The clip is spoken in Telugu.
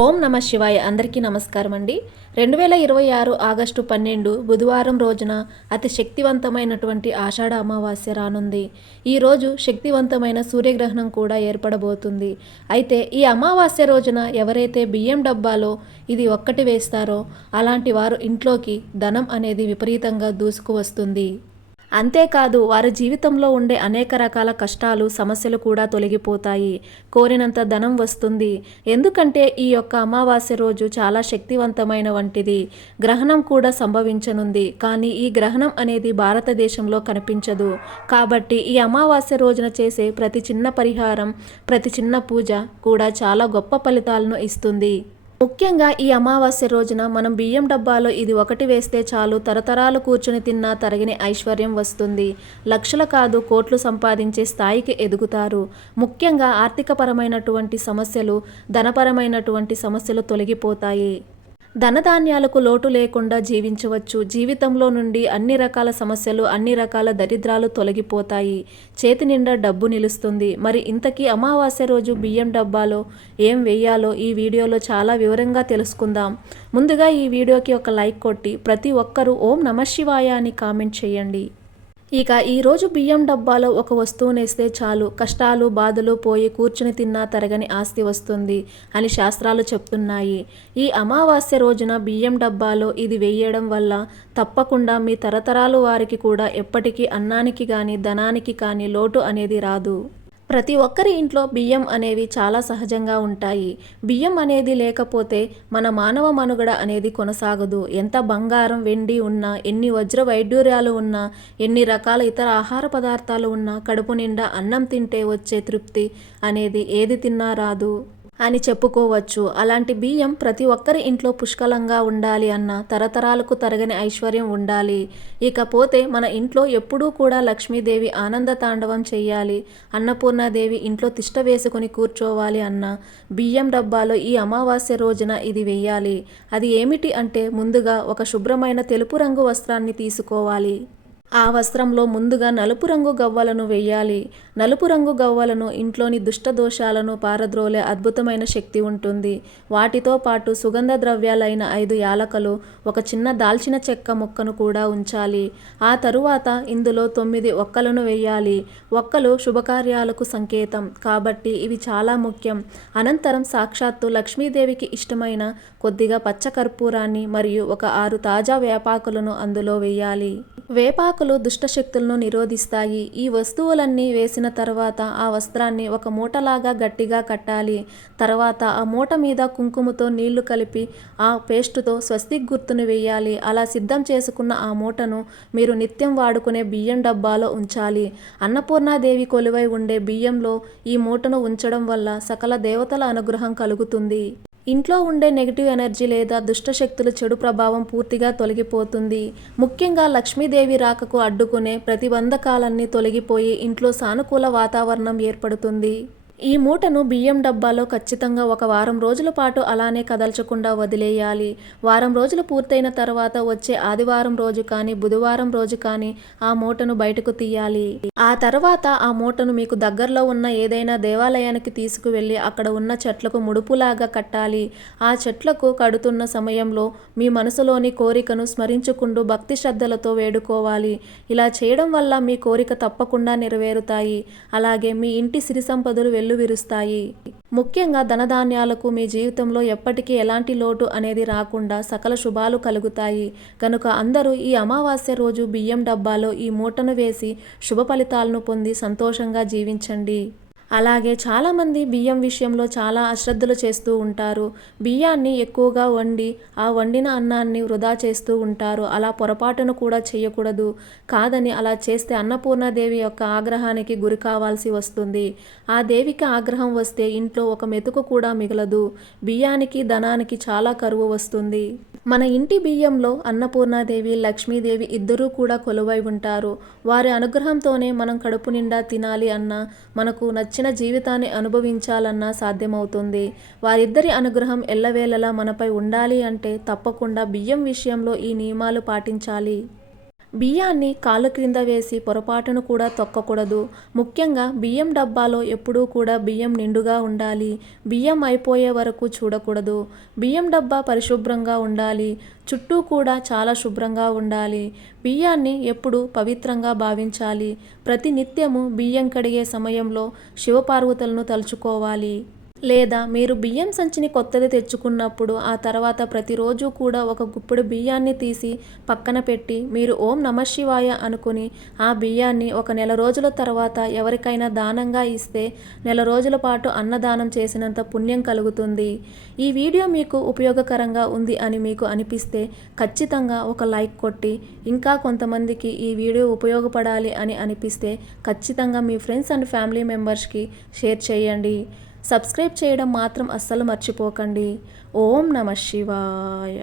ఓం నమ శివాయ. అందరికీ నమస్కారం అండి. 2026 ఆగస్టు 12 బుధవారం రోజున అతి శక్తివంతమైనటువంటి ఆషాఢ అమావాస్య రానుంది. ఈరోజు శక్తివంతమైన సూర్యగ్రహణం కూడా ఏర్పడబోతుంది. అయితే ఈ అమావాస్య రోజున ఎవరైతే బియ్యం డబ్బాలో ఇది ఒక్కటి వేస్తారో అలాంటి వారు ఇంట్లోకి ధనం అనేది విపరీతంగా దూసుకు వస్తుంది. అంతేకాదు వారి జీవితంలో ఉండే అనేక రకాల కష్టాలు సమస్యలు కూడా తొలగిపోతాయి. కోరినంత ధనం వస్తుంది. ఎందుకంటే ఈ యొక్క అమావాస్య రోజు చాలా శక్తివంతమైన వంటిది. గ్రహణం కూడా సంభవించనుంది. కానీ ఈ గ్రహణం అనేది భారతదేశంలో కనిపించదు. కాబట్టి ఈ అమావాస్య రోజున చేసే ప్రతి చిన్న పరిహారం, ప్రతి చిన్న పూజ కూడా చాలా గొప్ప ఫలితాలను ఇస్తుంది. ముఖ్యంగా ఈ అమావాస్య రోజున మనం బియ్యం డబ్బాలో ఇది ఒకటి వేస్తే చాలు, తరతరాలు కూర్చుని తిన్నా తరగని ఐశ్వర్యం వస్తుంది. లక్షలు కాదు కోట్లు సంపాదించే స్థాయికి ఎదుగుతారు. ముఖ్యంగా ఆర్థికపరమైనటువంటి సమస్యలు, ధనపరమైనటువంటి సమస్యలు తొలగిపోతాయి. ధనధాన్యాలకు లోటు లేకుండా జీవించవచ్చు. జీవితంలో నుండి అన్ని రకాల సమస్యలు, అన్ని రకాల దరిద్రాలు తొలగిపోతాయి. చేతి నిండా డబ్బు నిలుస్తుంది. మరి ఇంతకీ అమావాస్య రోజు బియ్యం డబ్బాలో ఏం వేయాలో ఈ వీడియోలో చాలా వివరంగా తెలుసుకుందాం. ముందుగా ఈ వీడియోకి ఒక లైక్ కొట్టి ప్రతి ఒక్కరూ ఓం నమ శివాయ అని కామెంట్ చేయండి. ఇక ఈరోజు బియ్యం డబ్బాలో ఒక వస్తువునేస్తే చాలు, కష్టాలు బాధలు పోయి కూర్చుని తిన్నా తరగని ఆస్తి వస్తుంది అని శాస్త్రాలు చెప్తున్నాయి. ఈ అమావాస్య రోజున బియ్యం డబ్బాలో ఇది వేయడం వల్ల తప్పకుండా మీ తరతరాలు వారికి కూడా ఎప్పటికీ అన్నానికి కానీ ధనానికి కానీ లోటు అనేది రాదు. ప్రతి ఒక్కరి ఇంట్లో బియ్యం అనేవి చాలా సహజంగా ఉంటాయి. బియ్యం అనేది లేకపోతే మన మానవ మనుగడ అనేది కొనసాగదు. ఎంత బంగారం వెండి ఉన్నా, ఎన్ని వజ్ర వైడూర్యాలు ఉన్నా, ఎన్ని రకాల ఇతర ఆహార పదార్థాలు ఉన్నా కడుపు నిండా అన్నం తింటే వచ్చే తృప్తి అనేది ఏది తిన్నా రాదు అని చెప్పుకోవచ్చు. అలాంటి బియ్యం ప్రతి ఒక్కరి ఇంట్లో పుష్కలంగా ఉండాలి అన్న తరతరాలకు తరగని ఐశ్వర్యం ఉండాలి. ఇకపోతే మన ఇంట్లో ఎప్పుడూ కూడా లక్ష్మీదేవి ఆనంద తాండవం చెయ్యాలి, అన్నపూర్ణాదేవి ఇంట్లో తిష్ట వేసుకుని కూర్చోవాలి అన్న బియ్యం డబ్బాలో ఈ అమావాస్య రోజున ఇది వెయ్యాలి. అది ఏమిటి అంటే ముందుగా ఒక శుభ్రమైన తెలుపు రంగు వస్త్రాన్ని తీసుకోవాలి. ఆ వస్త్రంలో ముందుగా నలుపు రంగు గవ్వలను వెయ్యాలి. నలుపు రంగు గవ్వలను ఇంట్లోని దుష్ట దోషాలను పారద్రోలే అద్భుతమైన శక్తి ఉంటుంది. వాటితో పాటు సుగంధ ద్రవ్యాలైన 5 యాలకలు, ఒక చిన్న దాల్చిన చెక్క ముక్కను కూడా ఉంచాలి. ఆ తరువాత ఇందులో 9 ఒక్కలను వెయ్యాలి. ఒక్కలు శుభకార్యాలకు సంకేతం కాబట్టి ఇవి చాలా ముఖ్యం. అనంతరం సాక్షాత్తు లక్ష్మీదేవికి ఇష్టమైన కొద్దిగా పచ్చకర్పూరాన్ని మరియు ఒక 6 తాజా వేపాకులను అందులో వెయ్యాలి. వేపాకులు దుష్టశక్తులను నిరోధిస్తాయి. ఈ వస్తువులన్నీ వేసిన తర్వాత ఆ వస్త్రాన్ని ఒక మూటలాగా గట్టిగా కట్టాలి. తర్వాత ఆ మూట మీద కుంకుమతో నీళ్లు కలిపి ఆ పేస్టుతో స్వస్తిక్ గుర్తును వేయాలి. అలా సిద్ధం చేసుకున్న ఆ మూటను మీరు నిత్యం వాడుకునే బియ్యం డబ్బాలో ఉంచాలి. అన్నపూర్ణాదేవి కొలువై ఉండే బియ్యంలో ఈ మూటను ఉంచడం వల్ల సకల దేవతల అనుగ్రహం కలుగుతుంది. ఇంట్లో ఉండే నెగిటివ్ ఎనర్జీ లేదా దుష్టశక్తుల చెడు ప్రభావం పూర్తిగా తొలగిపోతుంది. ముఖ్యంగా లక్ష్మీదేవి రాకకు అడ్డుకునే ప్రతిబంధకాలన్నీ తొలగిపోయి ఇంట్లో సానుకూల వాతావరణం ఏర్పడుతుంది. ఈ మూటను బియ్యం డబ్బాలో ఖచ్చితంగా ఒక వారం రోజుల పాటు అలానే కదల్చకుండా వదిలేయాలి. వారం రోజులు పూర్తయిన తర్వాత వచ్చే ఆదివారం రోజు కానీ బుధవారం రోజు కానీ ఆ మూటను బయటకు తీయాలి. ఆ తర్వాత ఆ మూటను మీకు దగ్గరలో ఉన్న ఏదైనా దేవాలయానికి తీసుకువెళ్ళి అక్కడ ఉన్న చెట్లకు ముడుపులాగా కట్టాలి. ఆ చెట్లకు కడుతున్న సమయంలో మీ మనసులోని కోరికను స్మరించుకుంటూ భక్తి శ్రద్ధలతో వేడుకోవాలి. ఇలా చేయడం వల్ల మీ కోరిక తప్పకుండా నెరవేరుతాయి. అలాగే మీ ఇంటి సిరి సంపదలు వెల్లువిరుస్తాయి. ముఖ్యంగా ధనధాన్యాలకు మీ జీవితంలో ఎప్పటికీ ఎలాంటి లోటు అనేది రాకుండా సకల శుభాలు కలుగుతాయి. కనుక అందరూ ఈ అమావాస్య రోజు బియ్యం డబ్బాలో ఈ మూటను వేసి శుభ ఫలితాలను పొంది సంతోషంగా జీవించండి. అలాగే చాలామంది బియ్యం విషయంలో చాలా అశ్రద్ధలు చేస్తూ ఉంటారు. బియ్యాన్ని ఎక్కువగా వండి ఆ వండిన అన్నాన్ని వృధా చేస్తూ ఉంటారు. అలా పొరపాటును కూడా చేయకూడదు. కాదని అలా చేస్తే అన్నపూర్ణాదేవి యొక్క ఆగ్రహానికి గురి కావాల్సి వస్తుంది. ఆ దేవికి ఆగ్రహం వస్తే ఇంట్లో ఒక మెతుకు కూడా మిగలదు. బియ్యానికి ధనానికి చాలా కరువు వస్తుంది. మన ఇంటి బియ్యంలో అన్నపూర్ణాదేవి, లక్ష్మీదేవి ఇద్దరూ కూడా కొలువై ఉంటారు. వారి అనుగ్రహంతోనే మనం కడుపు నిండా తినాలి అన్నా, మనకు నచ్చిన జీవితాన్ని అనుభవించాలన్నా సాధ్యమవుతుంది. వారిద్దరి అనుగ్రహం ఎల్లవేళలా మనపై ఉండాలి అంటే తప్పకుండా బియ్యం విషయంలో ఈ నియమాలు పాటించాలి. బియ్యాన్ని కాలు క్రింద వేసి పొరపాటును కూడా తొక్కకూడదు. ముఖ్యంగా బియ్యం డబ్బాలో ఎప్పుడూ కూడా బియ్యం నిండుగా ఉండాలి. బియ్యం అయిపోయే వరకు చూడకూడదు. బియ్యం డబ్బా పరిశుభ్రంగా ఉండాలి. చుట్టూ కూడా చాలా శుభ్రంగా ఉండాలి. బియ్యాన్ని ఎప్పుడు పవిత్రంగా భావించాలి. ప్రతి నిత్యము బియ్యం కడిగే సమయంలో శివపార్వతులను తలుచుకోవాలి. లేదా మీరు బియ్యం సంచిని కొత్తది తెచ్చుకున్నప్పుడు ఆ తర్వాత ప్రతిరోజు కూడా ఒక గుప్పెడు బియ్యాన్ని తీసి పక్కన పెట్టి మీరు ఓం నమఃశివాయ అనుకుని ఆ బియ్యాన్ని ఒక నెల రోజుల తర్వాత ఎవరికైనా దానంగా ఇస్తే నెల రోజుల పాటు అన్నదానం చేసినంత పుణ్యం కలుగుతుంది. ఈ వీడియో మీకు ఉపయోగకరంగా ఉంది అని మీకు అనిపిస్తే ఖచ్చితంగా ఒక లైక్ కొట్టి, ఇంకా కొంతమందికి ఈ వీడియో ఉపయోగపడాలి అని అనిపిస్తే ఖచ్చితంగా మీ ఫ్రెండ్స్ అండ్ ఫ్యామిలీ మెంబర్స్కి షేర్ చేయండి. సబ్స్క్రైబ్ చేయడం మాత్రం అస్సలు మర్చిపోకండి. ఓం నమః శివాయ.